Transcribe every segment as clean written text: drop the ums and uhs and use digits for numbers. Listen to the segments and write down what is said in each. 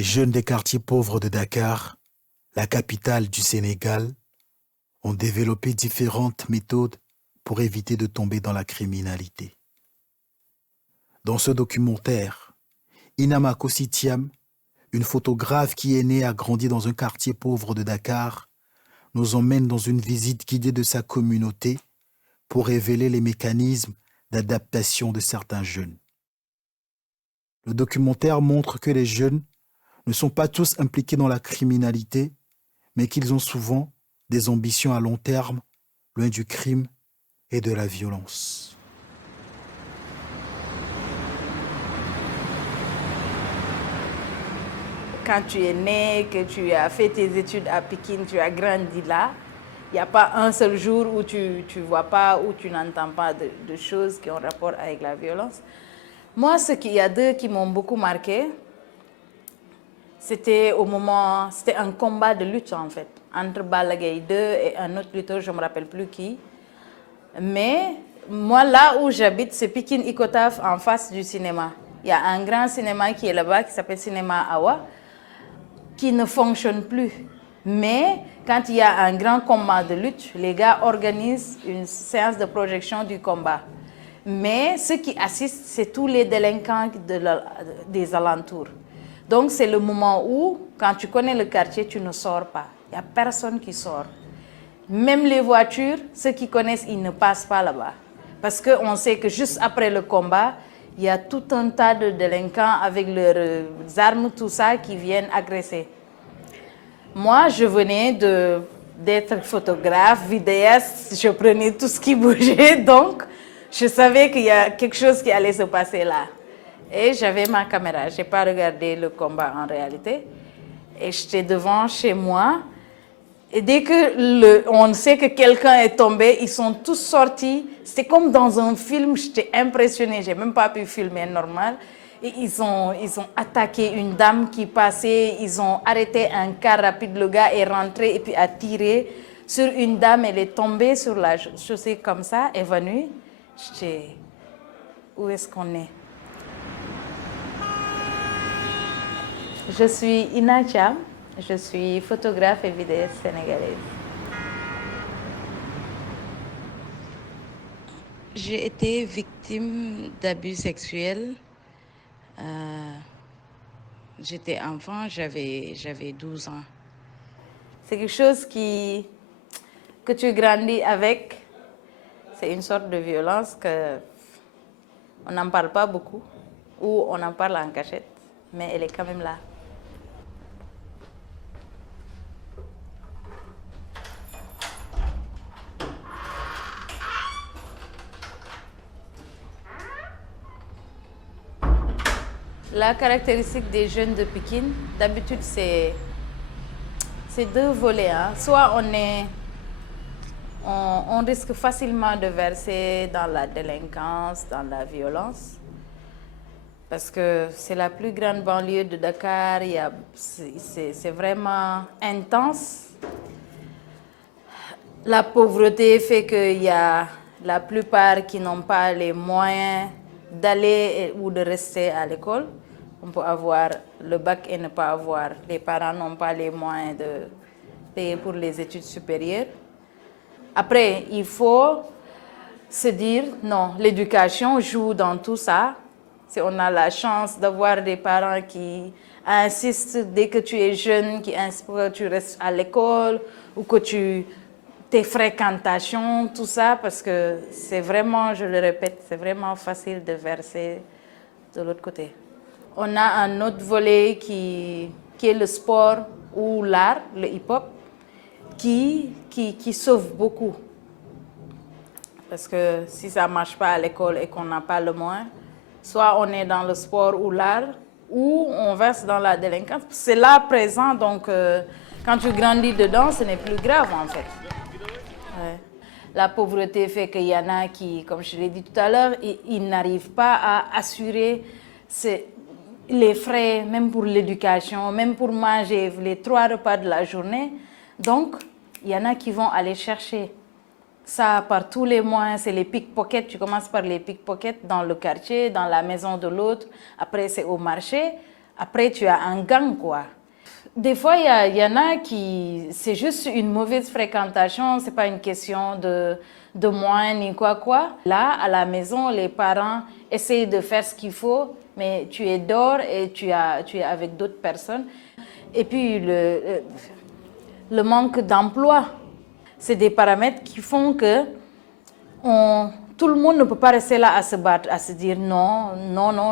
Les jeunes des quartiers pauvres de Dakar, la capitale du Sénégal, ont développé différentes méthodes pour éviter de tomber dans la criminalité. Dans ce documentaire, Inama Kossitiam, une photographe qui est née et a grandi dans un quartier pauvre de Dakar, nous emmène dans une visite guidée de sa communauté pour révéler les mécanismes d'adaptation de certains jeunes. Le documentaire montre que les jeunes ne sont pas tous impliqués dans la criminalité, mais qu'ils ont souvent des ambitions à long terme, loin du crime et de la violence. Quand tu es né, que tu as fait tes études à Pékin, tu as grandi là, il n'y a pas un seul jour où tu ne vois pas, où tu n'entends pas de choses qui ont rapport avec la violence. Moi, il y a deux qui m'ont beaucoup marqué. C'était un combat de lutte en fait, entre Balla Gaye 2 et un autre lutteur, je ne me rappelle plus qui. Mais moi, là où j'habite, c'est Pikine Icotaf, en face du cinéma. Il y a un grand cinéma qui est là-bas, qui s'appelle Cinéma Awa, qui ne fonctionne plus. Mais quand il y a un grand combat de lutte, les gars organisent une séance de projection du combat. Mais ceux qui assistent, c'est tous les délinquants des alentours. Donc c'est le moment où, quand tu connais le quartier, tu ne sors pas. Il n'y a personne qui sort. Même les voitures, ceux qui connaissent, ils ne passent pas là-bas. Parce qu'on sait que juste après le combat, il y a tout un tas de délinquants avec leurs armes, tout ça, qui viennent agresser. Moi, je venais d'être photographe, vidéaste, je prenais tout ce qui bougeait, donc je savais qu'il y a quelque chose qui allait se passer là. Et j'avais ma caméra, je n'ai pas regardé le combat en réalité. Et j'étais devant chez moi. Et dès que on sait que quelqu'un est tombé, ils sont tous sortis. C'était comme dans un film, j'étais impressionnée. Je n'ai même pas pu filmer normal. Et ils ont attaqué une dame qui passait. Ils ont arrêté un car rapide. Le gars est rentré et puis a tiré sur une dame. Elle est tombée sur la chaussée comme ça, évanouie. J'étais... Où est-ce qu'on est? Je suis Ina Thiam, je suis photographe et vidéaste sénégalaise. J'ai été victime d'abus sexuels. J'étais enfant, j'avais 12 ans. C'est quelque chose que tu grandis avec. C'est une sorte de violence qu'on n'en parle pas beaucoup, ou on en parle en cachette, mais elle est quand même là. La caractéristique des jeunes de Pikine, d'habitude, c'est deux volets. Hein. Soit on risque facilement de verser dans la délinquance, dans la violence, parce que c'est la plus grande banlieue de Dakar, c'est vraiment intense. La pauvreté fait qu'il y a la plupart qui n'ont pas les moyens d'aller ou de rester à l'école. On peut avoir le bac et ne pas avoir. Les parents n'ont pas les moyens de payer pour les études supérieures. Après, il faut se dire, non, l'éducation joue dans tout ça. Si on a la chance d'avoir des parents qui insistent dès que tu es jeune, qui insistent que tu restes à l'école ou que tes fréquentations, tout ça, parce que c'est vraiment, je le répète, c'est vraiment facile de verser de l'autre côté. On a un autre volet qui est le sport ou l'art, le hip-hop, qui sauve beaucoup. Parce que si ça ne marche pas à l'école et qu'on n'a pas le moyen, soit on est dans le sport ou l'art, ou on verse dans la délinquance. C'est là présent, donc quand tu grandis dedans, ce n'est plus grave en fait. Ouais. La pauvreté fait qu'il y en a qui, comme je l'ai dit tout à l'heure, ils n'arrivent pas à assurer les frais, même pour l'éducation, même pour manger les 3 repas de la journée. Donc, il y en a qui vont aller chercher ça par tous les moyens. C'est les pickpockets. Tu commences par les pickpockets dans le quartier, dans la maison de l'autre. Après, c'est au marché. Après, tu as un gang, quoi. Des fois, il y en a qui... C'est juste une mauvaise fréquentation, c'est pas une question de moins ni quoi. Là, à la maison, les parents essayent de faire ce qu'il faut, mais tu es dehors et tu es avec d'autres personnes. Et puis, le manque d'emploi, c'est des paramètres qui font que tout le monde ne peut pas rester là à se battre, à se dire non,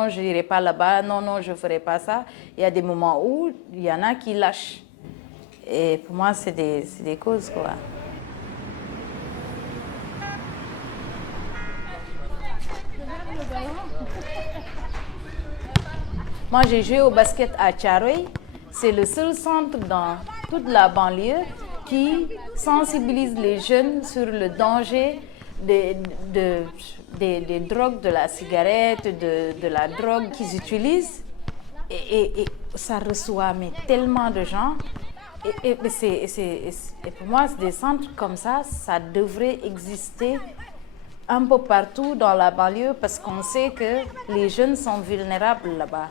je n'irai pas là-bas, non, je ne ferai pas ça. Il y a des moments où il y en a qui lâchent. Et pour moi, c'est des causes, quoi. Moi, j'ai joué au basket à Thiaroye. C'est le seul centre dans toute la banlieue qui sensibilise les jeunes sur le danger des drogues, de la cigarette, de la drogue qu'ils utilisent. Et ça reçoit tellement de gens. Et pour moi, des centres comme ça devrait exister un peu partout dans la banlieue parce qu'on sait que les jeunes sont vulnérables là-bas.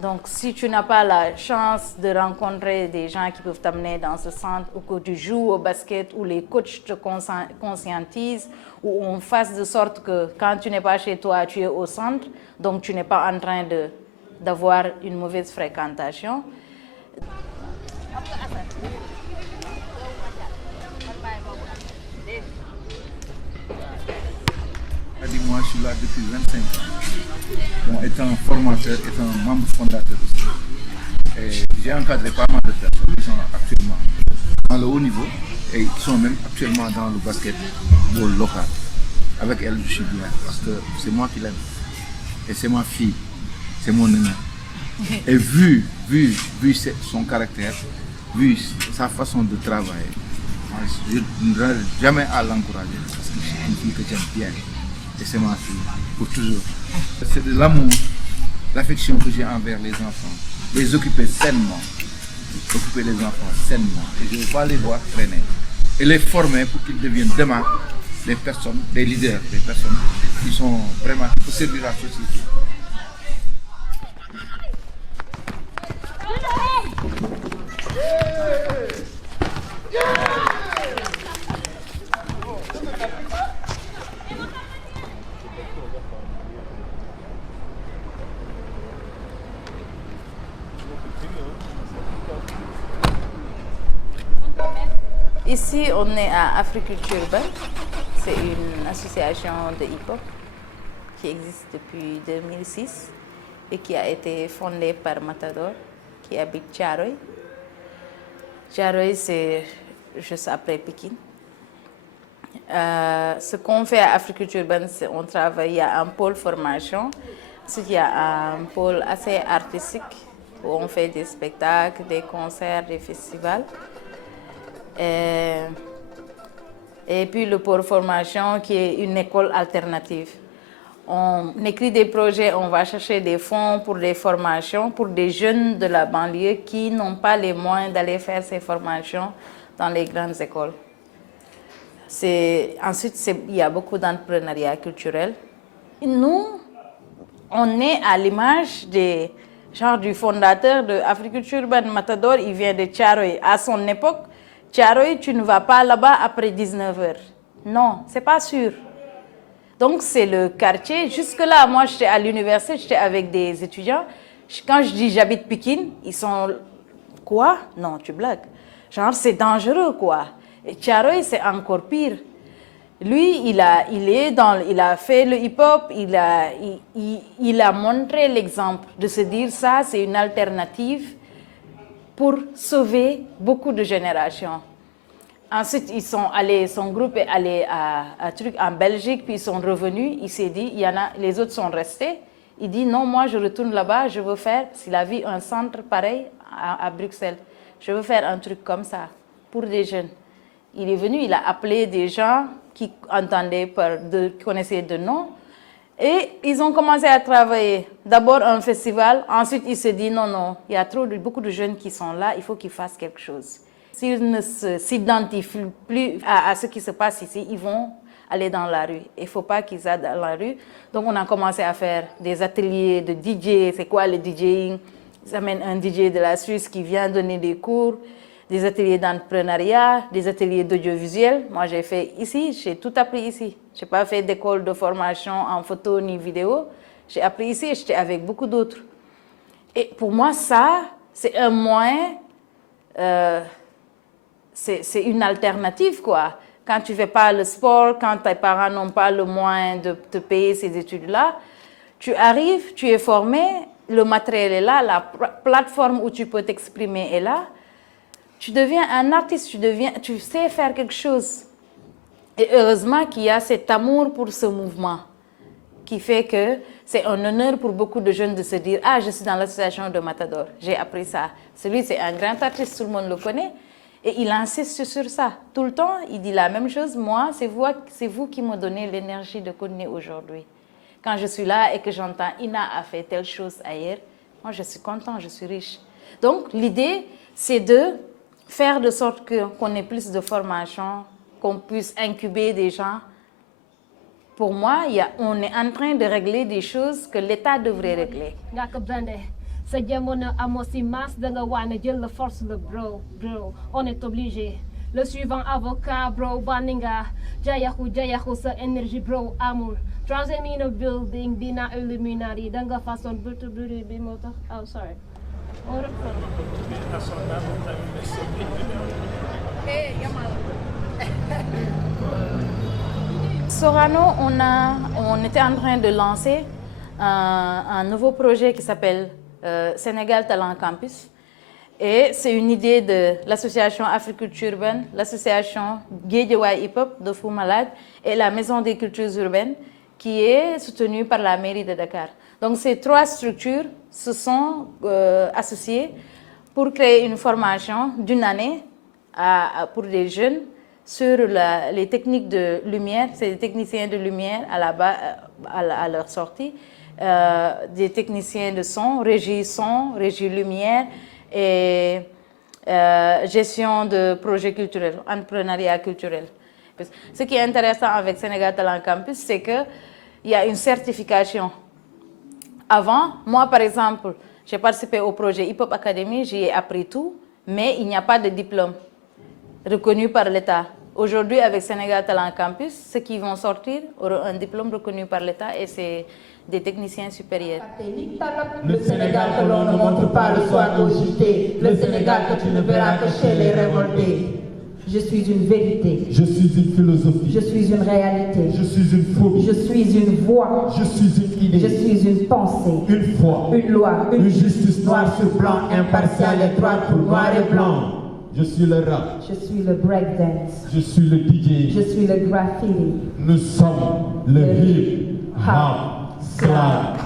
Donc, si tu n'as pas la chance de rencontrer des gens qui peuvent t'amener dans ce centre ou que tu joues au basket ou les coachs te conscientisent ou on fasse de sorte que quand tu n'es pas chez toi, tu es au centre, donc tu n'es pas en train d'avoir une mauvaise fréquentation. Moi, je suis là depuis 25 ans. Bon, étant formateur, étant membre fondateur aussi. Et j'ai encadré pas mal de personnes qui sont actuellement dans le haut niveau et qui sont même actuellement dans le basketball local. Avec elle, je suis bien parce que c'est moi qui l'aime. Et c'est ma fille, c'est mon aîné. Et vu son caractère, vu sa façon de travailler, je ne vais jamais à l'encourager parce que c'est une fille que j'aime bien. Et c'est ma fille, pour toujours. C'est de l'amour, l'affection que j'ai envers les enfants. Les occuper sainement. Occuper les enfants sainement. Et je ne veux pas les voir traîner. Et les former pour qu'ils deviennent demain des personnes, des leaders, des personnes qui sont vraiment pour servir la société. Ici, on est à Africulture Urbaine. C'est une association de hip-hop qui existe depuis 2006 et qui a été fondée par Matador, qui habite Thiaroye. Thiaroye, c'est juste après Pikine. Ce qu'on fait à Africulture Urbaine, c'est on travaille, il y a un pôle formation, ensuite il y a un pôle assez artistique où on fait des spectacles, des concerts, des festivals. Et puis le pôle formation qui est une école alternative. On écrit des projets, on va chercher des fonds pour des formations pour des jeunes de la banlieue qui n'ont pas les moyens d'aller faire ces formations dans les grandes écoles. Ensuite, il y a beaucoup d'entrepreneuriat culturel. Nous, on est à l'image du fondateur de Africulture Urbaine, Matador, il vient de Thiaroye. À son époque, Thiaroye, tu ne vas pas là-bas après 19h. Non, c'est pas sûr. Donc, c'est le quartier. Jusque-là, moi, j'étais à l'université, j'étais avec des étudiants. Quand je dis j'habite Pikine, ils sont... Quoi? Non, tu blagues. Genre, c'est dangereux, quoi. Et Thiaroye, c'est encore pire. Lui, il a fait le hip-hop, il a montré l'exemple de se dire ça, c'est une alternative pour sauver beaucoup de générations. Ensuite, son groupe est allé en Belgique, puis ils sont revenus. Il s'est dit, les autres sont restés. Il dit, non, moi je retourne là-bas, je veux faire, s'il a vu un centre pareil à Bruxelles, je veux faire un truc comme ça pour des jeunes. Il est venu, il a appelé des gens qui connaissaient de nom. Et ils ont commencé à travailler. D'abord un festival, ensuite il se dit non, il y a beaucoup de jeunes qui sont là, il faut qu'ils fassent quelque chose. S'ils ne s'identifient plus à ce qui se passe ici, ils vont aller dans la rue. Il ne faut pas qu'ils aillent dans la rue. Donc on a commencé à faire des ateliers de DJ, c'est quoi le DJing? Ils amènent un DJ de la Suisse qui vient donner des cours, des ateliers d'entrepreneuriat, des ateliers d'audiovisuel. Moi, j'ai fait ici, j'ai tout appris ici. Je n'ai pas fait d'école de formation en photo ni vidéo. J'ai appris ici et j'étais avec beaucoup d'autres. Et pour moi, ça, c'est un moyen, c'est une alternative, quoi. Quand tu ne fais pas le sport, quand tes parents n'ont pas le moyen de te payer ces études-là, tu arrives, tu es formé, le matériel est là, la plateforme où tu peux t'exprimer est là. Tu deviens un artiste, tu sais faire quelque chose. Et heureusement qu'il y a cet amour pour ce mouvement qui fait que c'est un honneur pour beaucoup de jeunes de se dire « Ah, je suis dans l'association de Matador, j'ai appris ça. » Celui, c'est un grand artiste, tout le monde le connaît. Et il insiste sur ça. Tout le temps, il dit la même chose. Moi, c'est vous qui me donnez l'énergie de continuer aujourd'hui. Quand je suis là et que j'entends « Ina a fait telle chose ailleurs », moi, je suis content, je suis riche. Donc, l'idée, c'est de faire de sorte qu'on ait plus de formation, qu'on puisse incuber des gens. Pour moi, on est en train de régler des choses que l'État devrait régler. On est obligé. Le suivant avocat, bro, Baninga, Jayahu, sa énergie, bro, amour. Troisième building, Dina Illuminati, Danga façon, Bimoto. Oh, sorry. Sorano, on était en train de lancer un nouveau projet qui s'appelle Sénégal Talent Campus. Et c'est une idée de l'association Africulture Urbaine, l'association Guédiawaye Hip Hop de Fou Malade et la Maison des Cultures Urbaines qui est soutenue par la mairie de Dakar. Donc ces trois structures se sont associées pour créer une formation d'une année pour des jeunes sur les techniques de lumière. C'est des techniciens de lumière à leur sortie, des techniciens de son, régie lumière et gestion de projets culturels, entrepreneuriat culturel. Ce qui est intéressant avec Sénégal Talent Campus, c'est qu'il y a une certification. Avant, moi par exemple, j'ai participé au projet Hip Hop Academy, j'y ai appris tout, mais il n'y a pas de diplôme reconnu par l'État. Aujourd'hui, avec Sénégal Talent Campus, ceux qui vont sortir auront un diplôme reconnu par l'État et c'est des techniciens supérieurs. Le Sénégal que l'on ne montre pas le soir au JT, le Sénégal que tu ne verras que chez les révoltés. Je suis une vérité. Je suis une philosophie. Je suis une réalité. Je suis une phobie. Je suis une voix. Je suis une idée. Je suis une pensée. Une foi. Une loi. Une justice noire sur blanc, impartiale et droite pour noir et blanc. Je suis le rap. Je suis le breakdance. Je suis le DJ. Je suis le graffiti. Nous sommes le hip-hop slam.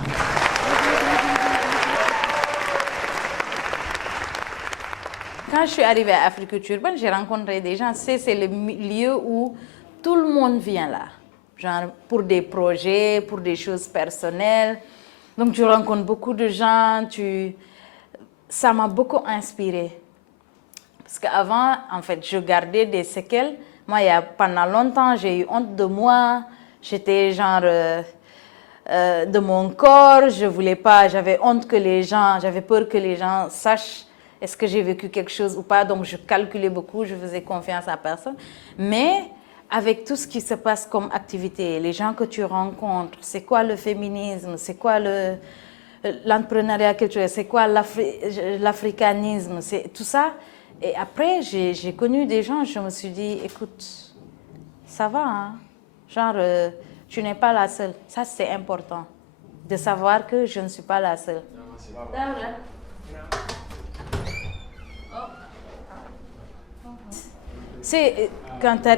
Quand je suis arrivée à Africulture Urbaine, j'ai rencontré des gens. C'est le lieu où tout le monde vient là. Genre pour des projets, pour des choses personnelles. Donc tu rencontres beaucoup de gens. Ça m'a beaucoup inspirée. Parce qu'avant, en fait, je gardais des séquelles. Moi, pendant longtemps, j'ai eu honte de moi. J'étais genre de mon corps. Je voulais pas, j'avais honte que les gens, j'avais peur que les gens sachent est-ce que j'ai vécu quelque chose ou pas. Donc, je calculais beaucoup, je faisais confiance à personne. Mais avec tout ce qui se passe comme activité, les gens que tu rencontres, c'est quoi le féminisme, c'est quoi l'entrepreneuriat culturel, c'est quoi l'africanisme, c'est tout ça. Et après, j'ai connu des gens, je me suis dit, écoute, ça va, hein? Genre, tu n'es pas la seule. Ça, c'est important, de savoir que je ne suis pas la seule.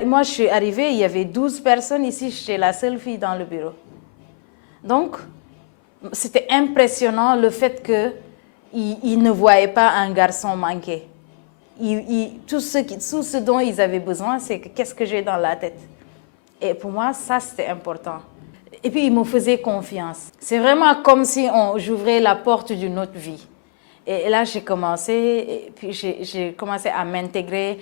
Moi, je suis arrivée, il y avait 12 personnes ici, j'étais la seule fille dans le bureau. Donc, c'était impressionnant le fait qu'ils ne voyaient pas un garçon manquer. Tout ce dont ils avaient besoin, c'est qu'est-ce que j'ai dans la tête. Et pour moi, ça, c'était important. Et puis, ils me faisaient confiance. C'est vraiment comme si j'ouvrais la porte d'une autre vie. Et là, j'ai commencé à m'intégrer.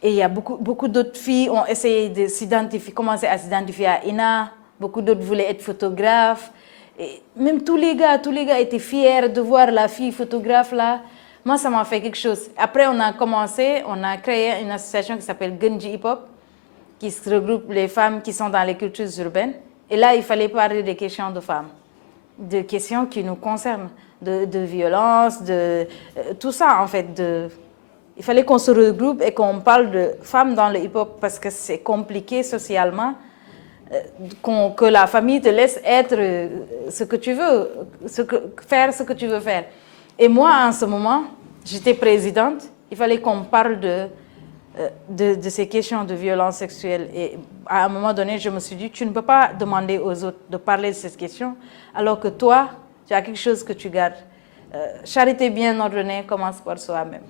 Et il y a beaucoup d'autres filles ont essayé de commencer à s'identifier à Ina. Beaucoup d'autres voulaient être photographes. Et même tous les gars étaient fiers de voir la fille photographe là. Moi, ça m'a fait quelque chose. Après, on a créé une association qui s'appelle Genji Hip Hop, qui se regroupe les femmes qui sont dans les cultures urbaines. Et là, il fallait parler des questions de femmes, de questions qui nous concernent, de violence, de tout ça en fait. Il fallait qu'on se regroupe et qu'on parle de femmes dans le hip-hop parce que c'est compliqué socialement, que la famille te laisse être ce que tu veux, faire ce que tu veux faire. Et moi, en ce moment, j'étais présidente, il fallait qu'on parle de ces questions de violence sexuelle. Et à un moment donné, je me suis dit, tu ne peux pas demander aux autres de parler de ces questions alors que toi, tu as quelque chose que tu gardes. Charité bien ordonnée commence par soi-même.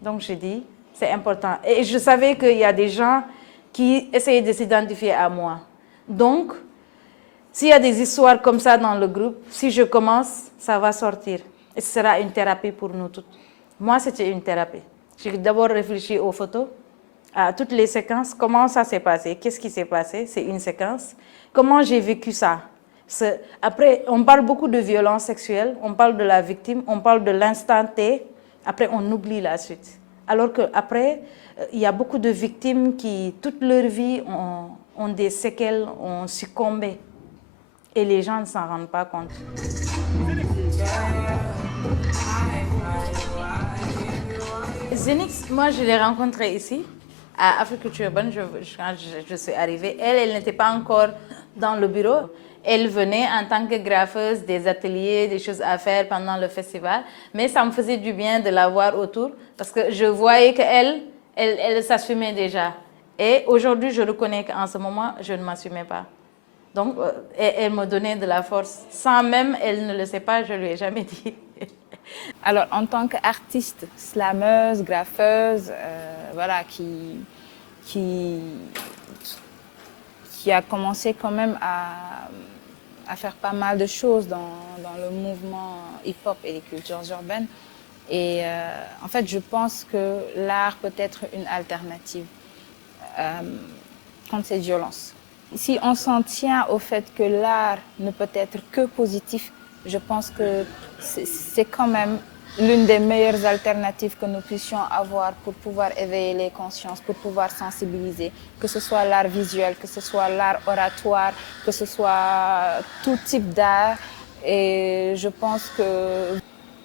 Donc j'ai dit, c'est important. Et je savais qu'il y a des gens qui essayaient de s'identifier à moi. Donc, s'il y a des histoires comme ça dans le groupe, si je commence, ça va sortir. Et ce sera une thérapie pour nous toutes. Moi, c'était une thérapie. J'ai d'abord réfléchi aux photos, à toutes les séquences, comment ça s'est passé, qu'est-ce qui s'est passé, c'est une séquence, comment j'ai vécu ça. Après, on parle beaucoup de violence sexuelle, on parle de la victime, on parle de l'instant T, après on oublie la suite. Alors qu'après, il y a beaucoup de victimes qui, toute leur vie, ont des séquelles, ont succombé. Et les gens ne s'en rendent pas compte. Zenix, moi je l'ai rencontrée ici, à Africulture Urban, quand je suis arrivée. Elle n'était pas encore dans le bureau. Elle venait en tant que graffeuse, des ateliers, des choses à faire pendant le festival. Mais ça me faisait du bien de la voir autour parce que je voyais qu'elle s'assumait déjà. Et aujourd'hui, je reconnais qu'en ce moment, je ne m'assumais pas. Donc, elle me donnait de la force. Sans même, elle ne le sait pas, je ne lui ai jamais dit. Alors, en tant qu'artiste, slameuse, graffeuse, voilà, qui a commencé quand même à faire pas mal de choses dans le mouvement hip-hop et les cultures urbaines. Et en fait, je pense que l'art peut être une alternative contre cette violence. Si on s'en tient au fait que l'art ne peut être que positif, je pense que c'est quand même l'une des meilleures alternatives que nous puissions avoir pour pouvoir éveiller les consciences, pour pouvoir sensibiliser, que ce soit l'art visuel, que ce soit l'art oratoire, que ce soit tout type d'art. Et je pense que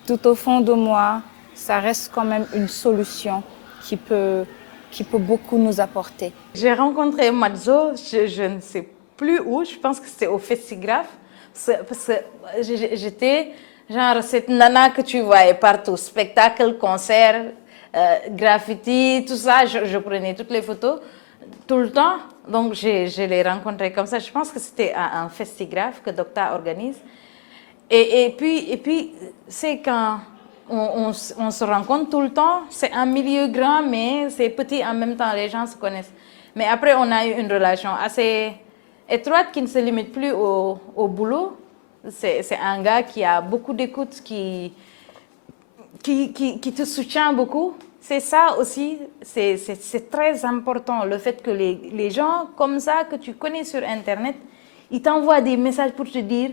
tout au fond de moi, ça reste quand même une solution qui peut beaucoup nous apporter. J'ai rencontré Madzo, je ne sais plus où, je pense que c'était au Festigraph, parce que j'étais genre cette nana que tu voyais partout, spectacle, concert, graffiti, tout ça, je prenais toutes les photos tout le temps, donc je les rencontrais comme ça. Je pense que c'était un Festigraph que Docta organise. Et puis c'est quand on se rencontre tout le temps, c'est un milieu grand, mais c'est petit en même temps, les gens se connaissent. Mais après, on a eu une relation assez étroite qui ne se limite plus au boulot. C'est un gars qui a beaucoup d'écoute, qui te soutient beaucoup. C'est ça aussi, c'est très important, le fait que les gens comme ça, que tu connais sur Internet, ils t'envoient des messages pour te dire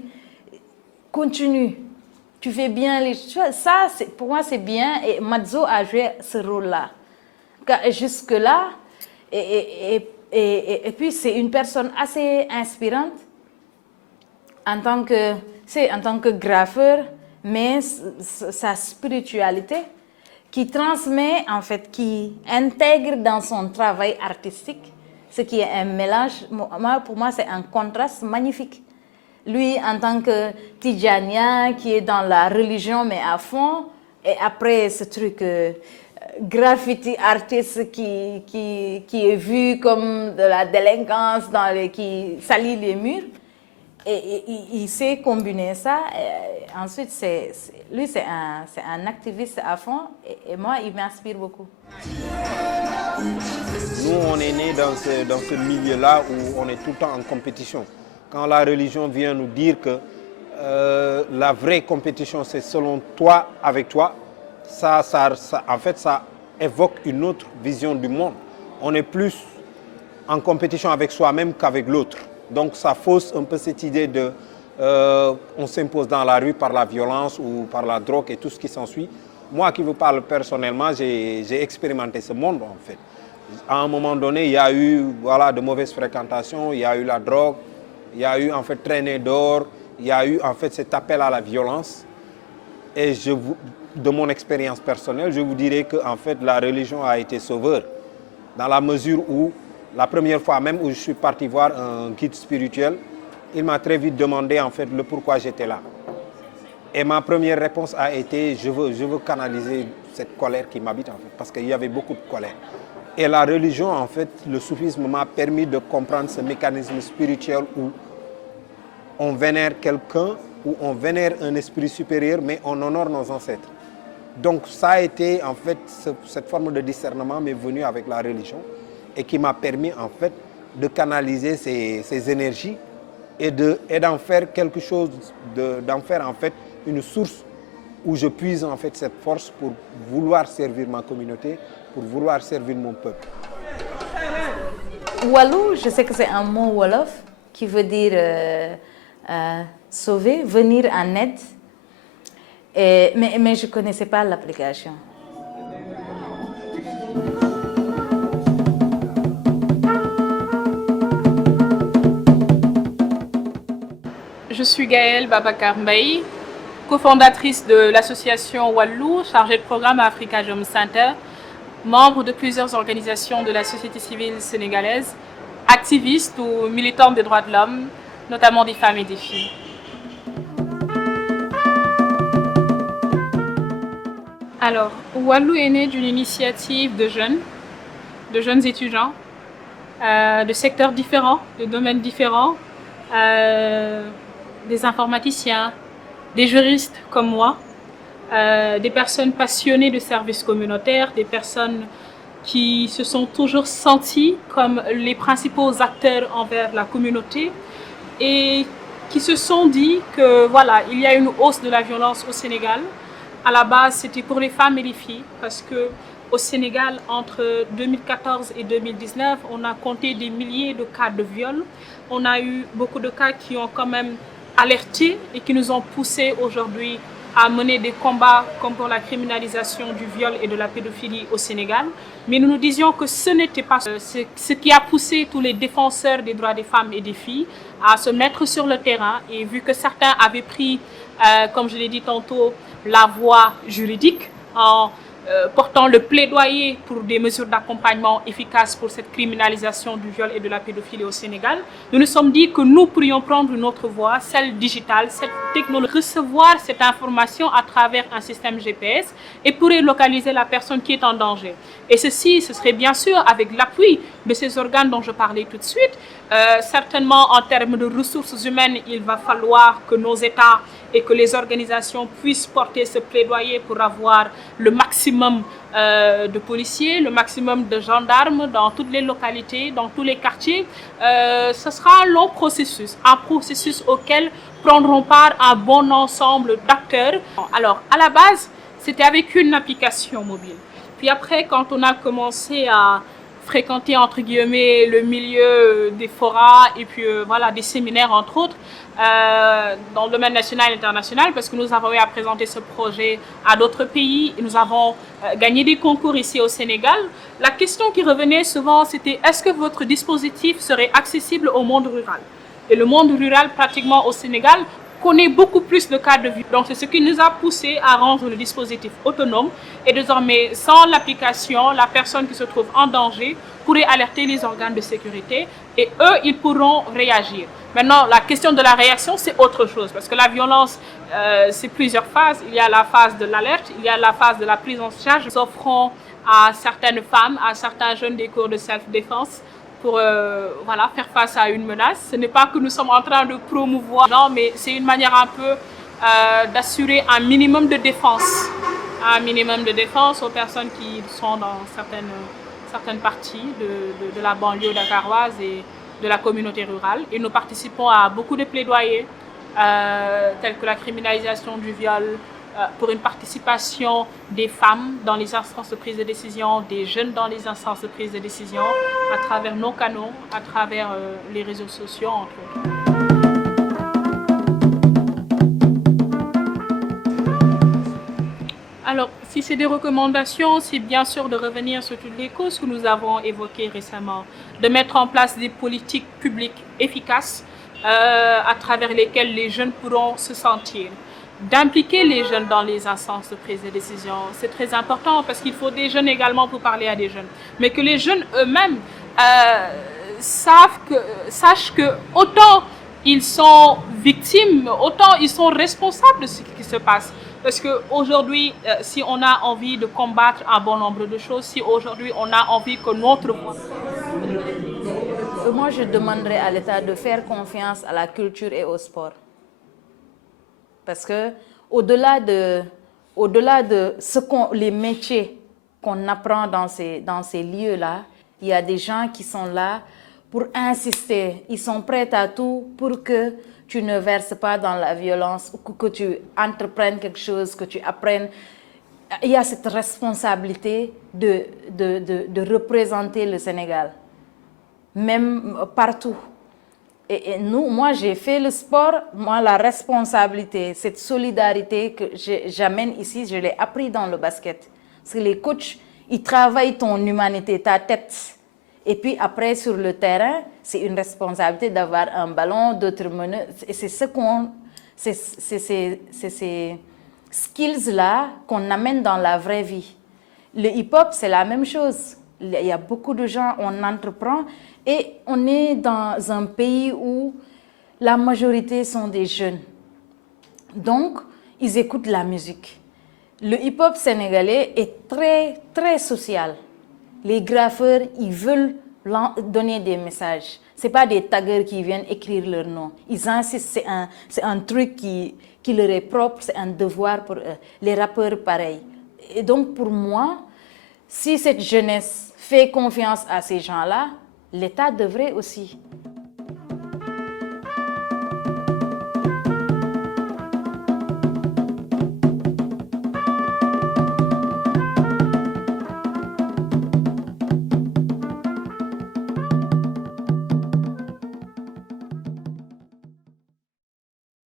« Continue, tu fais bien les choses ». Ça, pour moi, c'est bien et Madzo a joué ce rôle-là. Jusque-là, et puis c'est une personne assez inspirante en tant que graffeur, mais sa spiritualité qui transmet, en fait, qui intègre dans son travail artistique, ce qui est un mélange, pour moi c'est un contraste magnifique. Lui, en tant que Tidjania, qui est dans la religion, mais à fond, et après ce truc graffiti artiste qui est vu comme de la délinquance, qui salit les murs. Et il sait combiner ça. Et ensuite, lui, c'est un activiste à fond. Et moi, il m'inspire beaucoup. Nous, on est nés dans ce milieu-là où on est tout le temps en compétition. Quand la religion vient nous dire que la vraie compétition, c'est selon toi, avec toi, en fait, ça évoque une autre vision du monde. On est plus en compétition avec soi-même qu'avec l'autre. Donc ça fausse un peu cette idée on s'impose dans la rue par la violence ou par la drogue et tout ce qui s'ensuit. Moi qui vous parle personnellement, j'ai expérimenté ce monde en fait. À un moment donné, il y a eu de mauvaises fréquentations, il y a eu la drogue, il y a eu en fait traîner d'or, il y a eu en fait cet appel à la violence. Et de mon expérience personnelle, je vous dirais que en fait, la religion a été sauveur. Dans la mesure où, la première fois même où je suis parti voir un guide spirituel, il m'a très vite demandé en fait le pourquoi j'étais là. Et ma première réponse a été, je veux canaliser cette colère qui m'habite en fait, parce qu'il y avait beaucoup de colère. Et la religion, en fait, le soufisme m'a permis de comprendre ce mécanisme spirituel où on vénère quelqu'un, où on vénère un esprit supérieur, mais on honore nos ancêtres. Donc ça a été, en fait, cette forme de discernement m'est venue avec la religion et qui m'a permis, en fait, de canaliser ces énergies et d'en faire quelque chose, d'en faire, en fait, une source où je puise, en fait, cette force pour vouloir servir ma communauté, pour vouloir servir mon peuple. Walou, je sais que c'est un mot wolof qui veut dire sauver, venir en aide. Mais je ne connaissais pas l'application. Je suis Gaëlle Babacar Mbaye, cofondatrice de l'association Walou, chargée de programme à Africa Jom Center, membre de plusieurs organisations de la société civile sénégalaise, activiste ou militante des droits de l'homme, notamment des femmes et des filles. Alors, Walou est né d'une initiative de jeunes étudiants, de secteurs différents, de domaines différents, des informaticiens, des juristes comme moi, des personnes passionnées de services communautaires, des personnes qui se sont toujours senties comme les principaux acteurs envers la communauté et qui se sont dit que voilà, il y a une hausse de la violence au Sénégal. À la base, c'était pour les femmes et les filles parce que au Sénégal, entre 2014 et 2019, on a compté des milliers de cas de viol. On a eu beaucoup de cas qui ont quand même alerté et qui nous ont poussés aujourd'hui à mener des combats comme pour la criminalisation du viol et de la pédophilie au Sénégal. Mais nous nous disions que ce n'était pas ce qui a poussé tous les défenseurs des droits des femmes et des filles à se mettre sur le terrain. Et vu que certains avaient pris, comme je l'ai dit tantôt, la voie juridique en portant le plaidoyer pour des mesures d'accompagnement efficaces pour cette criminalisation du viol et de la pédophilie au Sénégal, nous nous sommes dit que nous pourrions prendre une autre voie, celle digitale, cette technologie, recevoir cette information à travers un système GPS et pourrait localiser la personne qui est en danger. Et ceci, ce serait bien sûr avec l'appui de ces organes dont je parlais tout de suite. Certainement, en termes de ressources humaines, il va falloir que nos États et que les organisations puissent porter ce plaidoyer pour avoir le maximum de policiers, le maximum de gendarmes dans toutes les localités, dans tous les quartiers. Ce sera un long processus auquel prendront part un bon ensemble d'acteurs. Alors, à la base, c'était avec une application mobile. Puis après, quand on a commencé à fréquenter, entre guillemets, le milieu des forats et puis voilà, des séminaires, entre autres, dans le domaine national et international, parce que nous avons eu à présenter ce projet à d'autres pays et nous avons gagné des concours ici au Sénégal. La question qui revenait souvent, c'était est-ce que votre dispositif serait accessible au monde rural? Et le monde rural, pratiquement au Sénégal, connaît beaucoup plus de cas de viol. Donc c'est ce qui nous a poussé à rendre le dispositif autonome et désormais sans l'application, la personne qui se trouve en danger pourrait alerter les organes de sécurité et eux, ils pourront réagir. Maintenant, la question de la réaction, c'est autre chose parce que la violence, c'est plusieurs phases. Il y a la phase de l'alerte, il y a la phase de la prise en charge. Nous offrons à certaines femmes, à certains jeunes des cours de self-défense pour voilà, faire face à une menace. Ce n'est pas que nous sommes en train de promouvoir, non, mais c'est une manière un peu d'assurer un minimum de défense. Un minimum de défense aux personnes qui sont dans certaines parties de la banlieue dakaroise et de la communauté rurale. Et nous participons à beaucoup de plaidoyers, tels que la criminalisation du viol, pour une participation des femmes dans les instances de prise de décision, des jeunes dans les instances de prise de décision, à travers nos canaux, à travers les réseaux sociaux, entre autres. Alors, si c'est des recommandations, c'est bien sûr de revenir sur toutes les causes que nous avons évoquées récemment, de mettre en place des politiques publiques efficaces à travers lesquelles les jeunes pourront se sentir, d'impliquer les jeunes dans les instances de prise de décision. C'est très important parce qu'il faut des jeunes également pour parler à des jeunes, mais que les jeunes eux-mêmes sachent que autant ils sont victimes, autant ils sont responsables de ce qui se passe. Parce qu'aujourd'hui, si on a envie de combattre un bon nombre de choses, si aujourd'hui on a envie que notre voix... Moi, je demanderais à l'État de faire confiance à la culture et au sport. Parce que au-delà de les métiers qu'on apprend dans ces lieux-là, il y a des gens qui sont là pour insister. Ils sont prêts à tout pour que tu ne verses pas dans la violence, que tu entreprennes quelque chose, que tu apprennes. Il y a cette responsabilité de représenter le Sénégal, même partout. Et moi, j'ai fait le sport, moi, la responsabilité, cette solidarité que j'amène ici, je l'ai appris dans le basket. Parce que les coachs, ils travaillent ton humanité, ta tête. Et puis après, sur le terrain, c'est une responsabilité d'avoir un ballon, d'autres meneurs. Et c'est ces skills-là qu'on amène dans la vraie vie. Le hip-hop, c'est la même chose. Il y a beaucoup de gens, on entreprend. Et on est dans un pays où la majorité sont des jeunes. Donc, ils écoutent la musique. Le hip-hop sénégalais est très, très social. Les graffeurs, ils veulent donner des messages. Ce n'est pas des taggers qui viennent écrire leur nom. Ils insistent, c'est un truc qui leur est propre, c'est un devoir pour eux. Les rappeurs, pareil. Et donc, pour moi, si cette jeunesse fait confiance à ces gens-là, l'État devrait aussi.